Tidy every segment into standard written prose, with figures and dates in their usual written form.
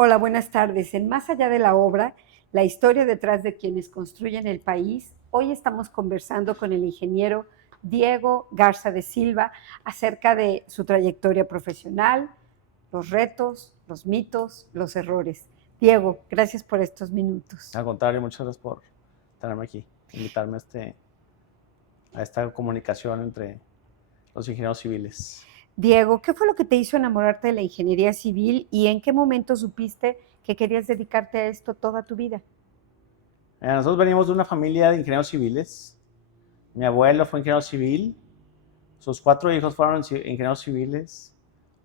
Hola, buenas tardes. En Más allá de la obra, la historia detrás de quienes construyen el país, hoy estamos conversando con el ingeniero Diego Garza de Silva acerca de su trayectoria profesional, los retos, los mitos, los errores. Diego, gracias por estos minutos. Al contrario, muchas gracias por tenerme aquí, invitarme a esta comunicación entre los ingenieros civiles. Diego, ¿qué fue lo que te hizo enamorarte de la ingeniería civil y en qué momento supiste que querías dedicarte a esto toda tu vida? Nosotros venimos de una familia de ingenieros civiles. Mi abuelo fue ingeniero civil, sus 4 hijos fueron ingenieros civiles,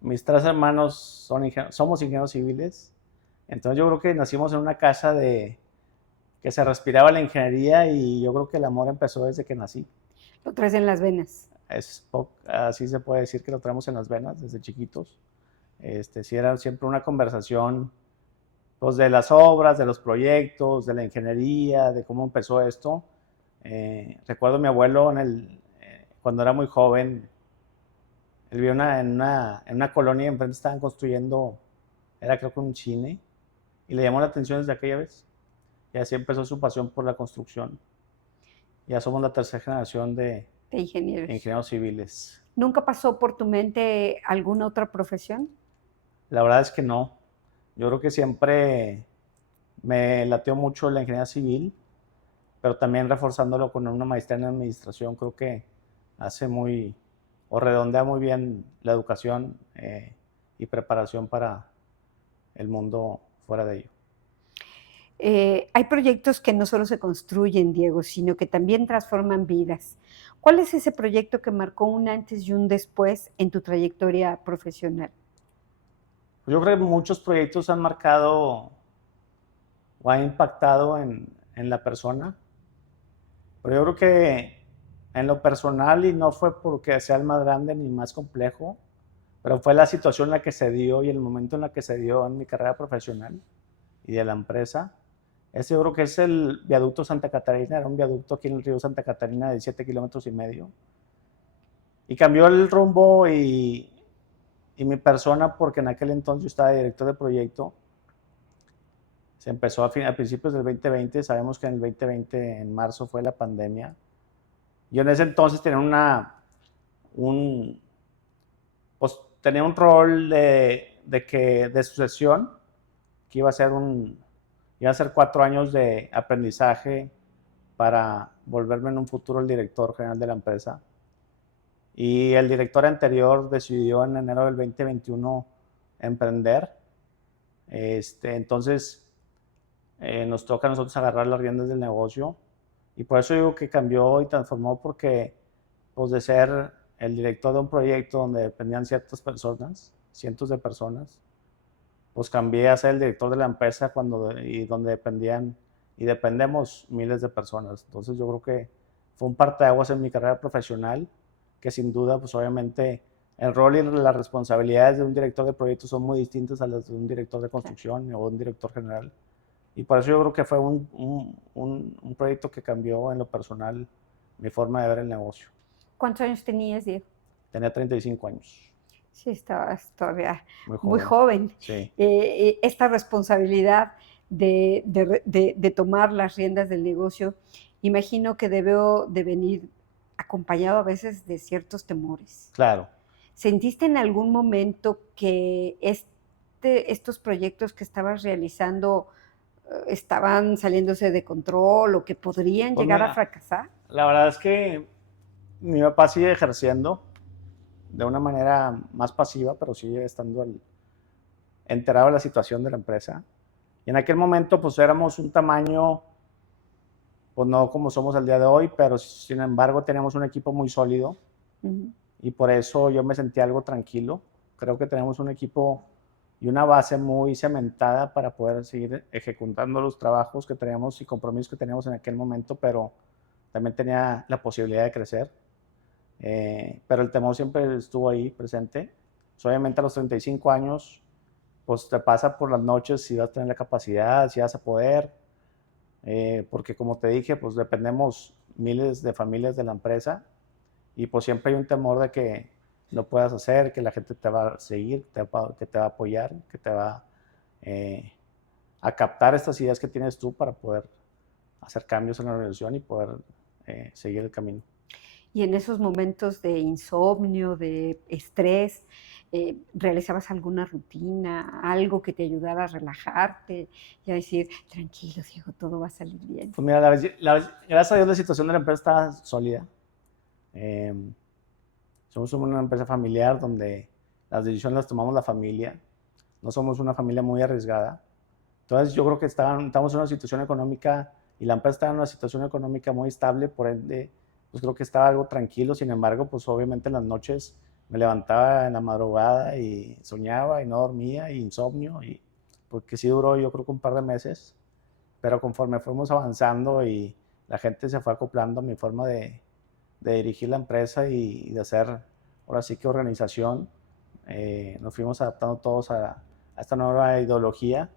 mis 3 hermanos somos ingenieros civiles. Entonces yo creo que nacimos en una casa que se respiraba la ingeniería y yo creo que el amor empezó desde que nací. Lo traes en las venas. Así se puede decir que lo traemos en las venas desde chiquitos. Sí era siempre una conversación pues, de las obras, de los proyectos, de la ingeniería, de cómo empezó esto. Recuerdo a mi abuelo cuando era muy joven, él vio en una colonia, enfrente estaban construyendo, era creo que un cine, y le llamó la atención desde aquella vez. Y así empezó su pasión por la construcción. Ya somos la tercera generación de De ingenieros. ingenieros civiles. ¿Nunca pasó por tu mente alguna otra profesión? La verdad es que no. Yo creo que siempre me lateó mucho la ingeniería civil, pero también reforzándolo con una maestría en administración, creo que hace muy, o redondea muy bien la educación y preparación para el mundo fuera de ello. Hay proyectos que no solo se construyen, Diego, sino que también transforman vidas. ¿Cuál es ese proyecto que marcó un antes y un después en tu trayectoria profesional? Yo creo que muchos proyectos han marcado o han impactado en la persona, pero yo creo que en lo personal, y no fue porque sea el más grande ni más complejo, pero fue la situación en la que se dio y el momento en la que se dio en mi carrera profesional y de la empresa. Ese yo creo que es el viaducto Santa Catarina, era un viaducto aquí en el río Santa Catarina de 7,5 kilómetros. Y cambió el rumbo y mi persona, porque en aquel entonces yo estaba director de proyecto. Se empezó a principios del 2020, sabemos que en el 2020, en marzo, fue la pandemia. Yo en ese entonces un, pues, tenía un rol de sucesión, que iba a ser 4 años de aprendizaje para volverme en un futuro el director general de la empresa. Y el director anterior decidió en enero del 2021 emprender. Entonces nos toca a nosotros agarrar las riendas del negocio. Y por eso digo que cambió y transformó, porque pues, de ser el director de un proyecto donde dependían ciertas personas, cientos de personas, pues cambié a ser el director de la empresa donde dependían y dependemos miles de personas. Entonces yo creo que fue un parteaguas en mi carrera profesional, que sin duda, pues obviamente el rol y las responsabilidades de un director de proyectos son muy distintas a las de un director de construcción o un director general. Y por eso yo creo que fue un proyecto que cambió en lo personal mi forma de ver el negocio. ¿Cuántos años tenías, Diego? Tenía 35 años, Sí, estabas todavía muy muy joven. joven. Sí, Esta responsabilidad de tomar las riendas del negocio, imagino que debió de venir acompañado a veces de ciertos temores. claro. ¿Sentiste en algún momento que estos proyectos que estabas realizando estaban saliéndose de control o que podrían Pues llegar a mira, fracasar? la verdad es que mi papá sigue ejerciendo de una manera más pasiva, pero sigue estando enterado de la situación de la empresa. Y en aquel momento, pues éramos un tamaño, pues no como somos el día de hoy, pero sin embargo teníamos un equipo muy sólido. Y por eso yo me sentí algo tranquilo. Creo que tenemos un equipo y una base muy cementada para poder seguir ejecutando los trabajos que teníamos y compromisos que teníamos en aquel momento, pero también tenía la posibilidad de crecer. Pero el temor siempre estuvo ahí presente. Pues obviamente a los 35 años, pues te pasa por las noches si vas a tener la capacidad, si vas a poder, porque como te dije, pues dependemos miles de familias de la empresa y pues siempre hay un temor de que no puedas hacer, que la gente te va a seguir, que te va a apoyar, que te va a captar estas ideas que tienes tú para poder hacer cambios en la organización y poder seguir el camino. Y en esos momentos de insomnio, de estrés, ¿realizabas alguna rutina, algo que te ayudara a relajarte y a decir, tranquilo, Diego, todo va a salir bien? Pues mira, gracias a Dios la situación de la empresa está sólida. Somos una empresa familiar donde las decisiones las tomamos la familia. No somos una familia muy arriesgada. Entonces yo creo que estamos en una situación económica y la empresa está en una situación económica muy estable, por ende, pues creo que estaba algo tranquilo. Sin embargo, pues obviamente en las noches me levantaba en la madrugada y soñaba y no dormía y insomnio, y porque sí duró yo creo que un par de meses, pero conforme fuimos avanzando y la gente se fue acoplando a mi forma de dirigir la empresa y de hacer, ahora sí que organización, nos fuimos adaptando todos a esta nueva ideología,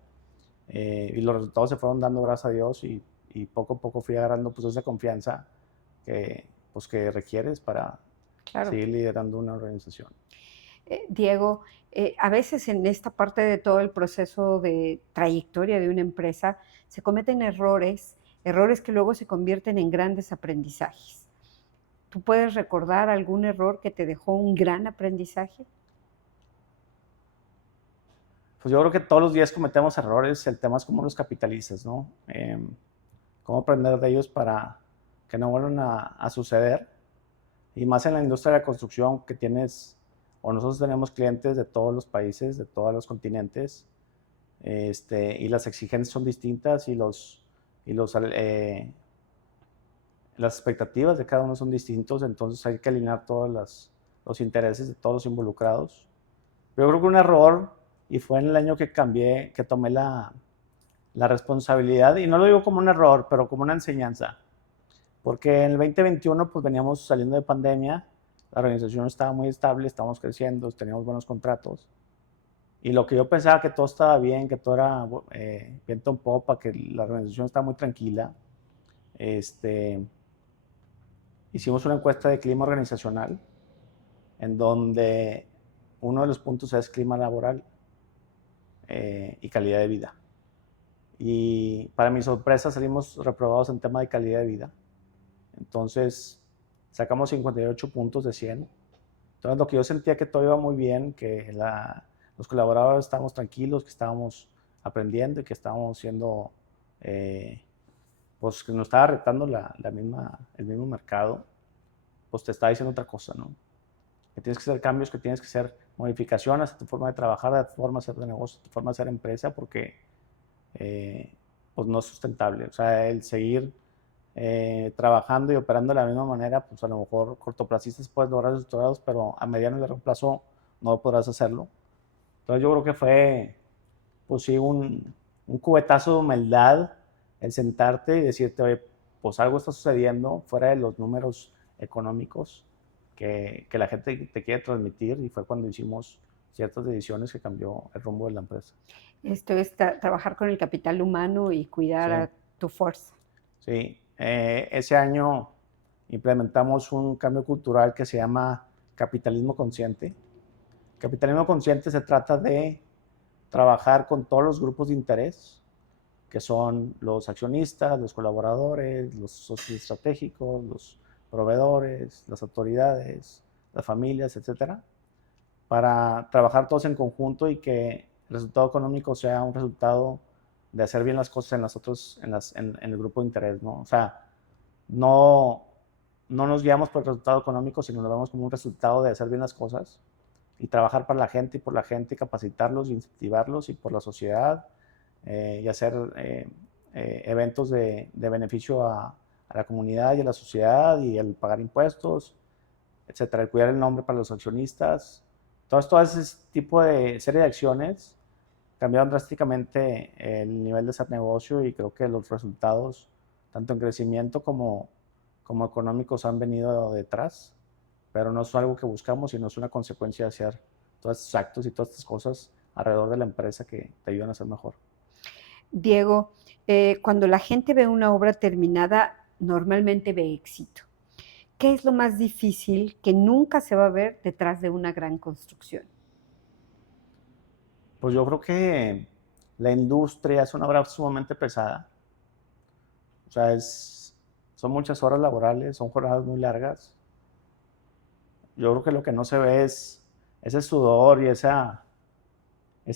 y los resultados se fueron dando gracias a Dios, y poco a poco fui agarrando pues esa confianza que requieres para seguir liderando una organización. Diego, a veces en esta parte de todo el proceso de trayectoria de una empresa se cometen errores que luego se convierten en grandes aprendizajes. ¿Tú puedes recordar algún error que te dejó un gran aprendizaje? Pues yo creo que todos los días cometemos errores. El tema es cómo los capitalizas, ¿no? Cómo aprender de ellos para que no vuelvan a suceder. Y más en la industria de la construcción, que nosotros tenemos clientes de todos los países, de todos los continentes, y las exigencias son distintas, y las expectativas de cada uno son distintos. Entonces hay que alinear todos los intereses de todos los involucrados. Yo creo que un error, y fue en el año que cambié, que tomé la responsabilidad, y no lo digo como un error, pero como una enseñanza, porque en el 2021 pues veníamos saliendo de pandemia, la organización estaba muy estable, estábamos creciendo, teníamos buenos contratos, y lo que yo pensaba que todo estaba bien, que todo era viento en popa, que la organización estaba muy tranquila, hicimos una encuesta de clima organizacional, en donde uno de los puntos es clima laboral y calidad de vida. Y para mi sorpresa salimos reprobados en tema de calidad de vida. Entonces sacamos 58 puntos de 100. Entonces lo que yo sentía que todo iba muy bien, que los colaboradores estábamos tranquilos, que estábamos aprendiendo y que estábamos siendo, pues que nos estaba retando el mismo mercado, pues te está diciendo otra cosa, ¿no? Que tienes que hacer cambios, que tienes que hacer modificaciones a tu forma de trabajar, a tu forma de hacer de negocio, a tu forma de hacer empresa, porque pues no es sustentable. O sea, el seguir trabajando y operando de la misma manera, pues a lo mejor cortoplacistas puedes lograr resultados, pero a mediano y largo plazo no podrás hacerlo. Entonces yo creo que fue, pues sí, un cubetazo de humildad el sentarte y decirte, oye, pues algo está sucediendo fuera de los números económicos que la gente te quiere transmitir, y fue cuando hicimos ciertas decisiones que cambió el rumbo de la empresa. Esto es trabajar con el capital humano y cuidar a tu fuerza. Sí, ese año implementamos un cambio cultural que se llama capitalismo consciente. Capitalismo consciente se trata de trabajar con todos los grupos de interés, que son los accionistas, los colaboradores, los socios estratégicos, los proveedores, las autoridades, las familias, etcétera, para trabajar todos en conjunto y que el resultado económico sea un resultado de hacer bien las cosas en el grupo de interés, ¿no? O sea, no nos guiamos por el resultado económico, sino lo vemos como un resultado de hacer bien las cosas y trabajar para la gente y por la gente, capacitarlos, incentivarlos, y por la sociedad, y hacer eventos de beneficio a la comunidad y a la sociedad, y el pagar impuestos, etcétera, el cuidar el nombre para los accionistas. Todo ese tipo de serie de acciones cambiaron drásticamente el nivel de hacer negocio, y creo que los resultados, tanto en crecimiento como económicos, han venido detrás, pero no es algo que buscamos, sino es una consecuencia de hacer todos estos actos y todas estas cosas alrededor de la empresa que te ayudan a ser mejor. Diego, cuando la gente ve una obra terminada, normalmente ve éxito. ¿Qué es lo más difícil que nunca se va a ver detrás de una gran construcción? Pues yo creo que La industria es una obra sumamente pesada. O sea, son muchas horas laborales, son jornadas muy largas. Yo creo que lo que no se ve es ese sudor y ese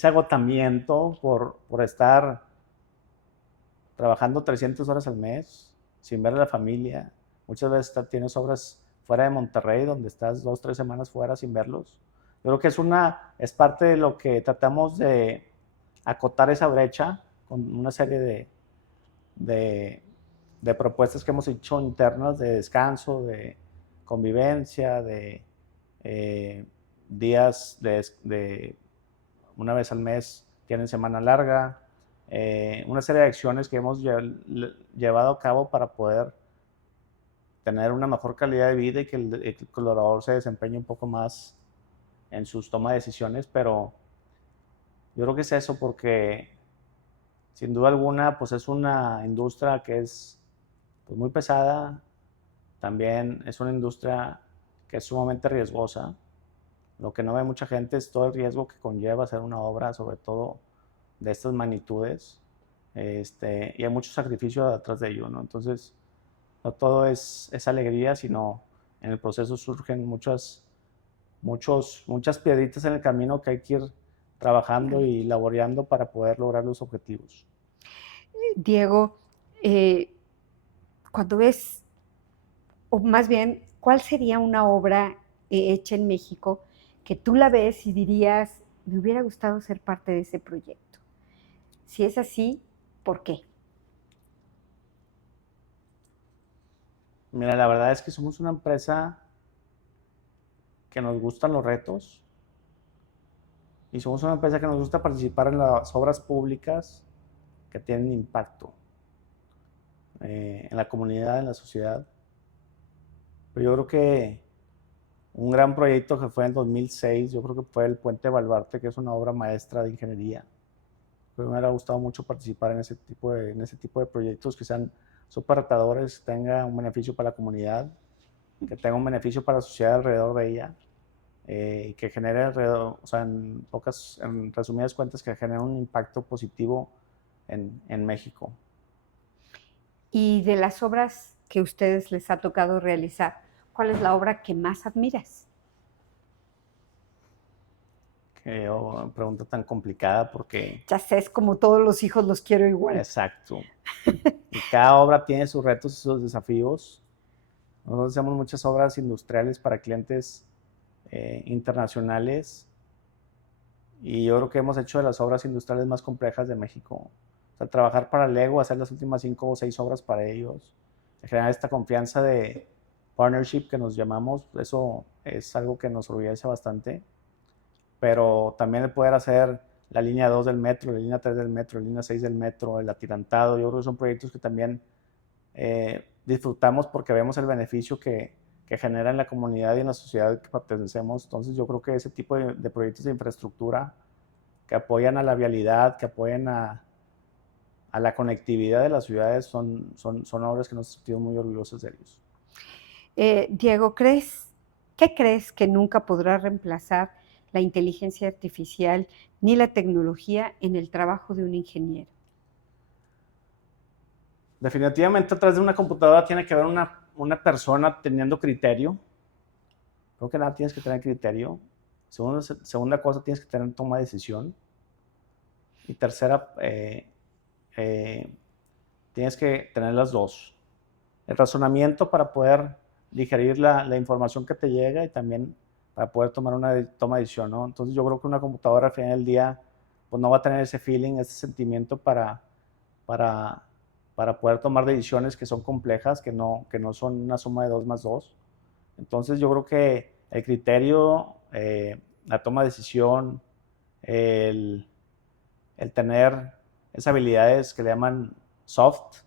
agotamiento por estar trabajando 300 horas al mes, sin ver a la familia. Muchas veces tienes obras fuera de Monterrey, donde estás 2, 3 semanas fuera sin verlos. Yo creo que es parte de lo que tratamos de acotar esa brecha con una serie de, de propuestas que hemos hecho internas de descanso, de convivencia, de días de una vez al mes tienen semana larga, una serie de acciones que hemos llevado a cabo para poder tener una mejor calidad de vida y que el colaborador se desempeñe un poco más en sus tomas de decisiones, pero yo creo que es eso, porque sin duda alguna pues es una industria que es pues, muy pesada, también es una industria que es sumamente riesgosa. Lo que no ve mucha gente es todo el riesgo que conlleva hacer una obra, sobre todo de estas magnitudes, y hay mucho sacrificio detrás de ello, ¿no? Entonces, no todo es alegría, sino en el proceso surgen muchas piedritas en el camino que hay que ir trabajando y laboreando para poder lograr los objetivos. Diego, cuando ves, o más bien, ¿cuál sería una obra hecha en México que tú la ves y dirías, me hubiera gustado ser parte de ese proyecto? Si es así, ¿por qué? Mira, la verdad es que somos una empresa que nos gustan los retos y somos una empresa que nos gusta participar en las obras públicas que tienen impacto en la comunidad, en la sociedad. Pero yo creo que un gran proyecto que fue en 2006, yo creo que fue el Puente Baluarte, que es una obra maestra de ingeniería. Me hubiera gustado mucho participar en ese tipo de proyectos que sean súper retadores, que tengan un beneficio para la comunidad, que tenga un beneficio para la sociedad alrededor de ella, y que genere alrededor, o sea, en resumidas cuentas, que genere un impacto positivo en México. Y de las obras que a ustedes les ha tocado realizar, ¿cuál es la obra que más admiras? Qué pregunta tan complicada porque, Ya sé, es como todos los hijos los quiero igual. exacto, y cada obra tiene sus retos y sus desafíos. Nosotros hacemos muchas obras industriales para clientes internacionales y yo creo que hemos hecho de las obras industriales más complejas de México. O sea, trabajar para Lego, hacer las últimas 5 o 6 obras para ellos, generar esta confianza de partnership que nos llamamos, eso es algo que nos orgullece bastante. Pero también el poder hacer la línea 2 del metro, la línea 3 del metro, la línea 6 del metro, el atirantado, yo creo que son proyectos que también disfrutamos porque vemos el beneficio que genera en la comunidad y en la sociedad que pertenecemos. Entonces yo creo que ese tipo de proyectos de infraestructura que apoyan a la vialidad, que apoyan a la conectividad de las ciudades son obras que nos sentimos muy orgullosos de ellos. Diego, ¿qué crees que nunca podrá reemplazar la inteligencia artificial ni la tecnología en el trabajo de un ingeniero? Definitivamente atrás de una computadora tiene que haber una persona teniendo criterio. Creo que nada, tienes que tener criterio. Segunda cosa, tienes que tener toma de decisión. Y tercera, tienes que tener las dos. El razonamiento para poder digerir la información que te llega y también para poder tomar una toma de decisión, ¿no? Entonces yo creo que una computadora al final del día pues no va a tener ese feeling, ese sentimiento para poder tomar decisiones que son complejas, que no son una suma de 2 más 2. Entonces yo creo que el criterio, la toma de decisión, el tener esas habilidades que le llaman soft,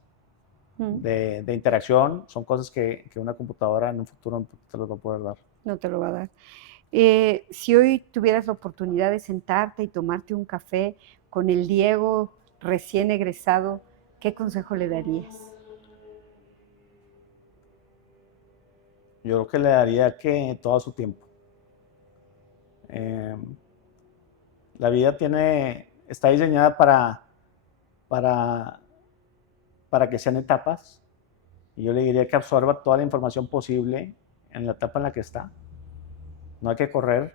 de interacción, son cosas que una computadora en un futuro no te las va a poder dar. No te lo va a dar. Si hoy tuvieras la oportunidad de sentarte y tomarte un café con el Diego recién egresado, ¿qué consejo le darías? Yo creo que le daría que todo su tiempo. La vida está diseñada para para, para que sean etapas. Y yo le diría que absorba toda la información posible en la etapa en la que está. No hay que correr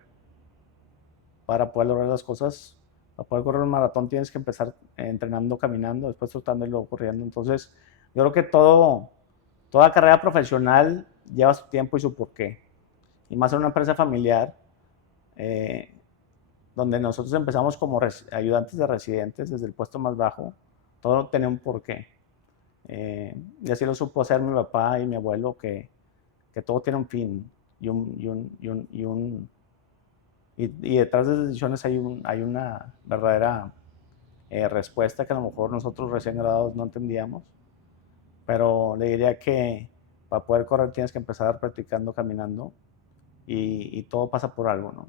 para poder lograr las cosas. Para poder correr un maratón tienes que empezar entrenando, caminando, después trotando y luego corriendo. Entonces, yo creo que toda carrera profesional lleva su tiempo y su porqué. Y más en una empresa familiar, donde nosotros empezamos como ayudantes de residentes desde el puesto más bajo, todo tenía un porqué. Y así lo supo hacer mi papá y mi abuelo, que todo tiene un fin y detrás de esas decisiones hay una verdadera respuesta que a lo mejor nosotros recién graduados no entendíamos. Pero le diría que para poder correr tienes que empezar practicando, caminando, y todo pasa por algo, ¿no?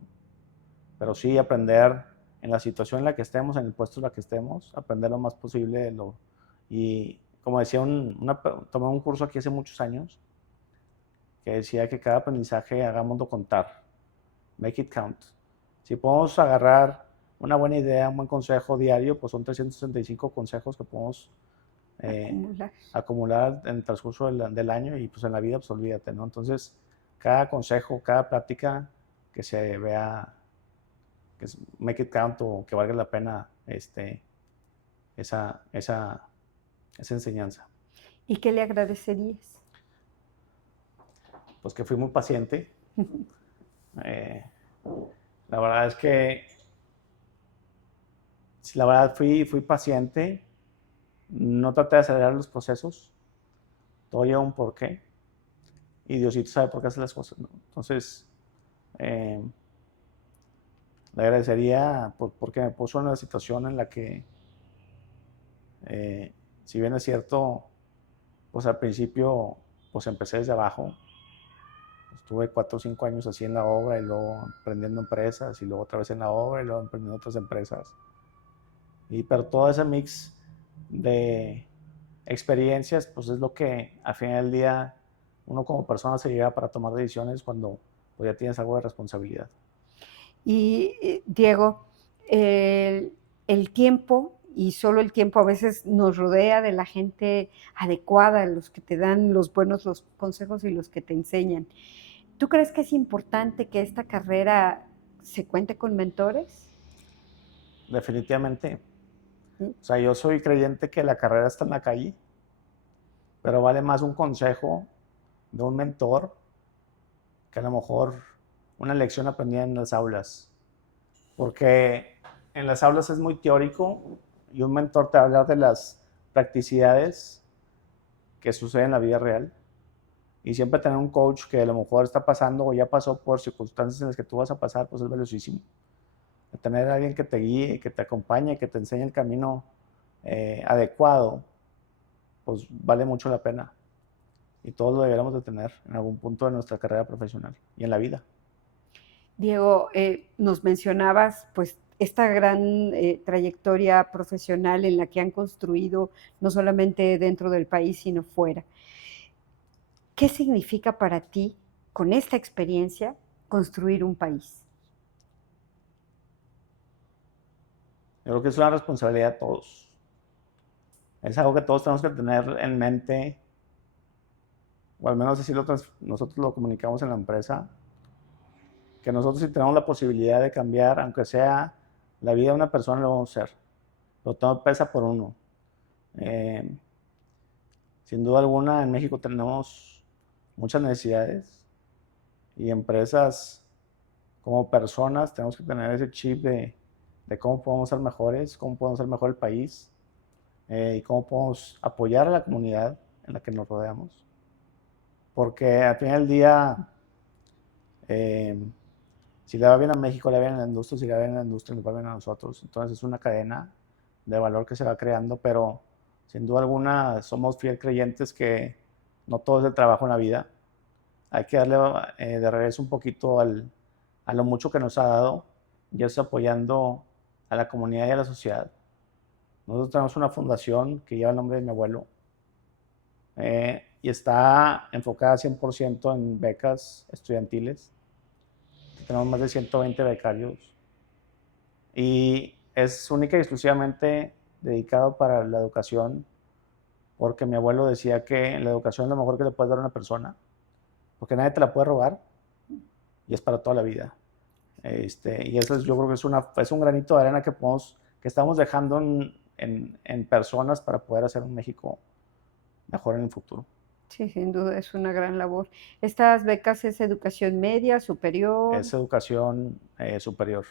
Pero sí aprender en la situación en la que estemos, en el puesto en la que estemos, aprender lo más posible y como decía, tomé un curso aquí hace muchos años que decía que cada aprendizaje hagámoslo contar, make it count. Si podemos agarrar una buena idea, un buen consejo diario, pues son 365 consejos que podemos acumular en el transcurso del año, y pues en la vida pues olvídate, ¿no? Entonces, cada consejo, cada plática que se vea, que make it count, o que valga la pena esa enseñanza. ¿Y qué le agradecerías? Pues que fui muy paciente. La verdad es que la verdad fui paciente, no traté de acelerar los procesos, todo lleva un porqué, y Diosito sabe por qué hace las cosas, ¿no? Entonces, le agradecería porque me puso en una situación en la que, si bien es cierto, pues al principio pues empecé desde abajo. Estuve 4 o 5 años así en la obra, y luego emprendiendo empresas, y luego otra vez en la obra, y luego emprendiendo otras empresas. Pero todo ese mix de experiencias, pues es lo que al final del día uno como persona se llega para tomar decisiones cuando pues, ya tienes algo de responsabilidad. Y Diego, el tiempo, y solo el tiempo a veces nos rodea de la gente adecuada, los que te dan los buenos los consejos y los que te enseñan. ¿Tú crees que es importante que esta carrera se cuente con mentores? Definitivamente. ¿Sí? O sea, yo soy creyente que la carrera está en la calle, pero vale más un consejo de un mentor que a lo mejor una lección aprendida en las aulas. Porque en las aulas es muy teórico, y un mentor te va a hablar de las practicidades que suceden en la vida real. Y siempre tener un coach que a lo mejor está pasando o ya pasó por circunstancias en las que tú vas a pasar, pues es valiosísimo. Tener a alguien que te guíe, que te acompañe, que te enseñe el camino adecuado, pues vale mucho la pena. Y todos lo deberíamos de tener en algún punto de nuestra carrera profesional y en la vida. Diego, nos mencionabas pues esta gran trayectoria profesional en la que han construido no solamente dentro del país, sino fuera. ¿Qué significa para ti, con esta experiencia, construir un país? Yo creo que es una responsabilidad de todos. Es algo que todos tenemos que tener en mente, o al menos así nosotros lo comunicamos en la empresa, que nosotros, si tenemos la posibilidad de cambiar, aunque sea la vida de una persona, lo vamos a hacer. Pero todo pesa por uno. Sin duda alguna, en México tenemos muchas necesidades, y empresas como personas tenemos que tener ese chip de cómo podemos ser mejores, cómo podemos ser mejor el país, y cómo podemos apoyar a la comunidad en la que nos rodeamos. Porque al final del día, si le va bien a México, le va bien a la industria; si le va bien a la industria, le va bien a nosotros. Entonces es una cadena de valor que se va creando, pero sin duda alguna somos fiel creyentes que no todo es el trabajo en la vida. Hay que darle de regreso un poquito a lo mucho que nos ha dado, y eso apoyando a la comunidad y a la sociedad. Nosotros tenemos una fundación que lleva el nombre de mi abuelo, y está enfocada 100% en becas estudiantiles. Tenemos más de 120 becarios, y es única y exclusivamente dedicado para la educación, porque mi abuelo decía que la educación es lo mejor que le puedes dar a una persona, porque nadie te la puede robar y es para toda la vida. Y eso es, yo creo que es un granito de arena que estamos dejando en personas para poder hacer un México mejor en el futuro. Sí, sin duda es una gran labor. ¿Estas becas es educación media, superior? Es educación superior,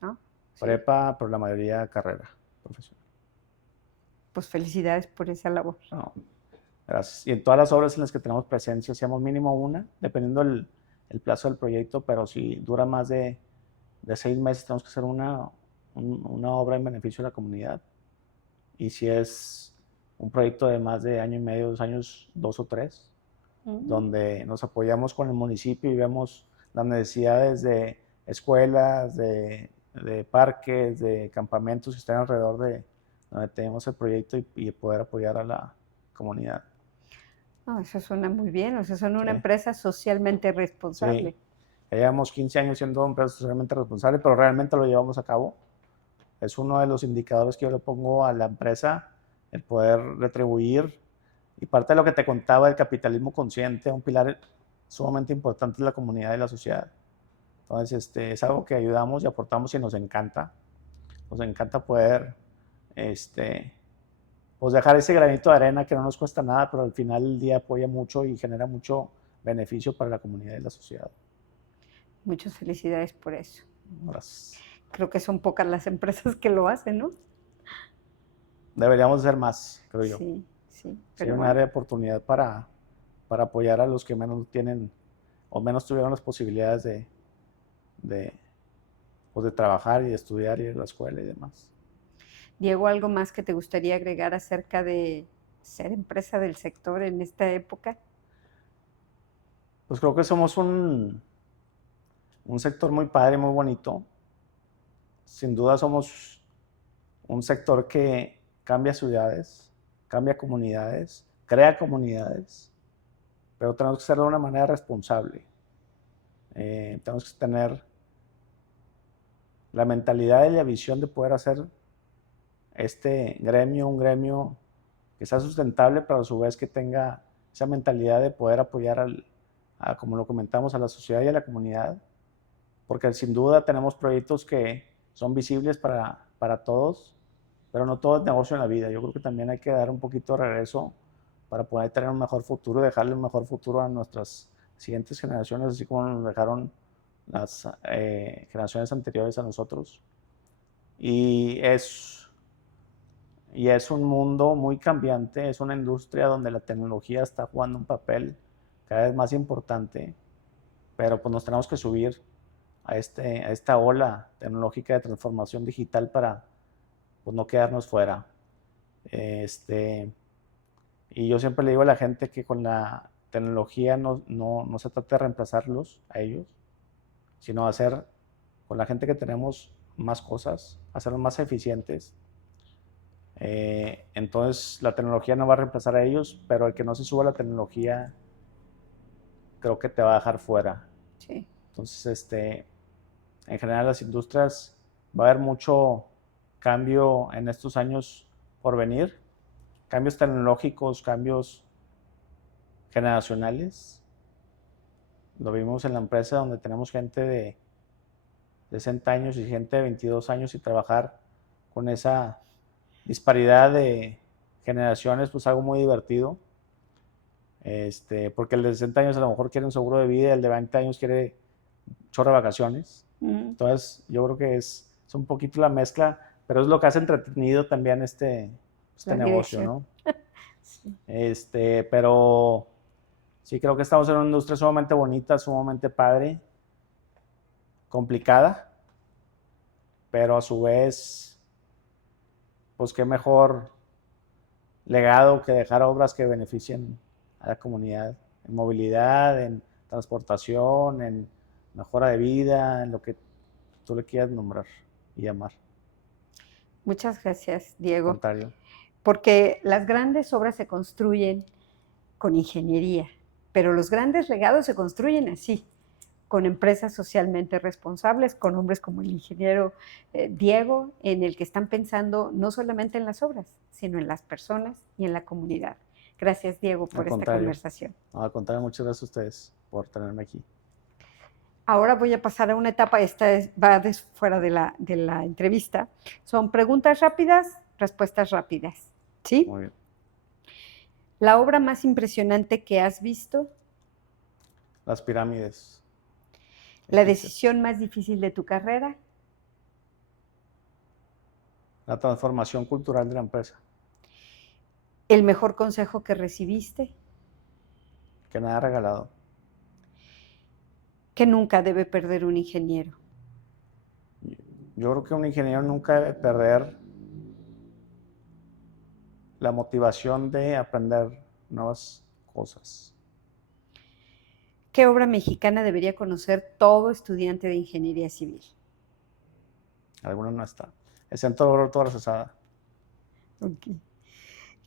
¿No? Sí. prepa, pero la mayoría carrera profesional. Pues felicidades por esa labor. No, gracias. Y en todas las obras en las que tenemos presencia, hacemos mínimo una, dependiendo el plazo del proyecto, pero si dura más de 6 meses, tenemos que hacer una obra en beneficio de la comunidad. Y si es un proyecto de más de año y medio, 2 años, 2 o 3, donde nos apoyamos con el municipio y vemos las necesidades de escuelas, de parques, de campamentos que están alrededor de donde tenemos el proyecto y poder apoyar a la comunidad. No, eso suena muy bien, o sea, son una empresa socialmente responsable. Sí, ya llevamos 15 años siendo empresa socialmente responsable, pero realmente lo llevamos a cabo. Es uno de los indicadores que yo le pongo a la empresa, el poder retribuir. Y parte de lo que te contaba del capitalismo consciente, un pilar sumamente importante es la comunidad y la sociedad. Entonces, es algo que ayudamos y aportamos y nos encanta. Nos encanta poder pues dejar ese granito de arena que no nos cuesta nada, pero al final del día apoya mucho y genera mucho beneficio para la comunidad y la sociedad. Muchas felicidades por eso. Gracias. Creo que son pocas las empresas que lo hacen, ¿no? Deberíamos hacer más, creo yo. Sí, sí. Pero un área de oportunidad para apoyar a los que menos tienen o menos tuvieron las posibilidades de trabajar y de estudiar y ir a la escuela y demás. Diego, ¿algo más que te gustaría agregar acerca de ser empresa del sector en esta época? Pues creo que somos un sector muy padre, muy bonito. Sin duda somos un sector que cambia ciudades, cambia comunidades, crea comunidades, pero tenemos que hacerlo de una manera responsable. Tenemos que tener la mentalidad y la visión de poder hacer este gremio, un gremio que sea sustentable, pero a su vez que tenga esa mentalidad de poder apoyar como lo comentamos, a la sociedad y a la comunidad, porque sin duda tenemos proyectos que son visibles para todos, pero no todo es negocio en la vida. Yo creo que también hay que dar un poquito de regreso para poder tener un mejor futuro, dejarle un mejor futuro a nuestras siguientes generaciones, así como nos dejaron las generaciones anteriores a nosotros. Y es un mundo muy cambiante, es una industria donde la tecnología está jugando un papel cada vez más importante, pero pues nos tenemos que subir a esta ola tecnológica de transformación digital para pues no quedarnos fuera. Y yo siempre le digo a la gente que con la tecnología no se trata de reemplazarlos a ellos, sino hacer con la gente que tenemos más cosas, hacerlos más eficientes. Entonces la tecnología no va a reemplazar a ellos, pero el que no se suba a la tecnología creo que te va a dejar fuera. Sí. Entonces, en general las industrias va a haber mucho cambio en estos años por venir, cambios tecnológicos, cambios generacionales. Lo vimos en la empresa donde tenemos gente de 60 años y gente de 22 años y trabajar con esa disparidad de generaciones, pues algo muy divertido. Porque el de 60 años a lo mejor quiere un seguro de vida y el de 20 años quiere un chorro de vacaciones. Entonces, yo creo que es un poquito la mezcla, pero es lo que hace entretenido también este negocio, ¿no? Sí. Pero sí creo que estamos en una industria sumamente bonita, sumamente padre, complicada, pero a su vez, pues qué mejor legado que dejar obras que beneficien a la comunidad, en movilidad, en transportación, en mejora de vida, en lo que tú le quieras nombrar y llamar. Muchas gracias, Diego. Al contrario. Porque las grandes obras se construyen con ingeniería, pero los grandes legados se construyen así, con empresas socialmente responsables, con hombres como el ingeniero Diego, en el que están pensando no solamente en las obras, sino en las personas y en la comunidad. Gracias, Diego, por esta conversación. Al contrario, muchas gracias a ustedes por tenerme aquí. Ahora voy a pasar a una etapa, va fuera de la entrevista. Son preguntas rápidas, respuestas rápidas. ¿Sí? Muy bien. ¿La obra más impresionante que has visto? Las pirámides. ¿La decisión más difícil de tu carrera? La transformación cultural de la empresa. ¿El mejor consejo que recibiste? Que nada regalado. ¿Qué nunca debe perder un ingeniero? Yo creo que un ingeniero nunca debe perder la motivación de aprender nuevas cosas. ¿Qué obra mexicana debería conocer todo estudiante de ingeniería civil? Alguna no está. El Centro de Oro Torres Quesada. Okay.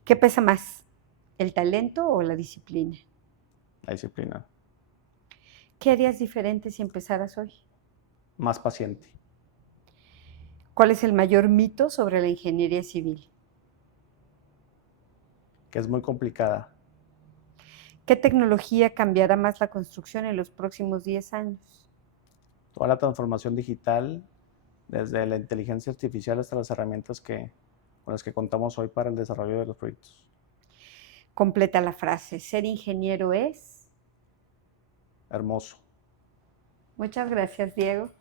¿Qué pesa más, el talento o la disciplina? La disciplina. ¿Qué harías diferente si empezaras hoy? Más paciente. ¿Cuál es el mayor mito sobre la ingeniería civil? Que es muy complicada. ¿Qué tecnología cambiará más la construcción en los próximos 10 años? Toda la transformación digital, desde la inteligencia artificial hasta las herramientas con las que contamos hoy para el desarrollo de los proyectos. Completa la frase. ¿Ser ingeniero es? Hermoso. Muchas gracias, Diego.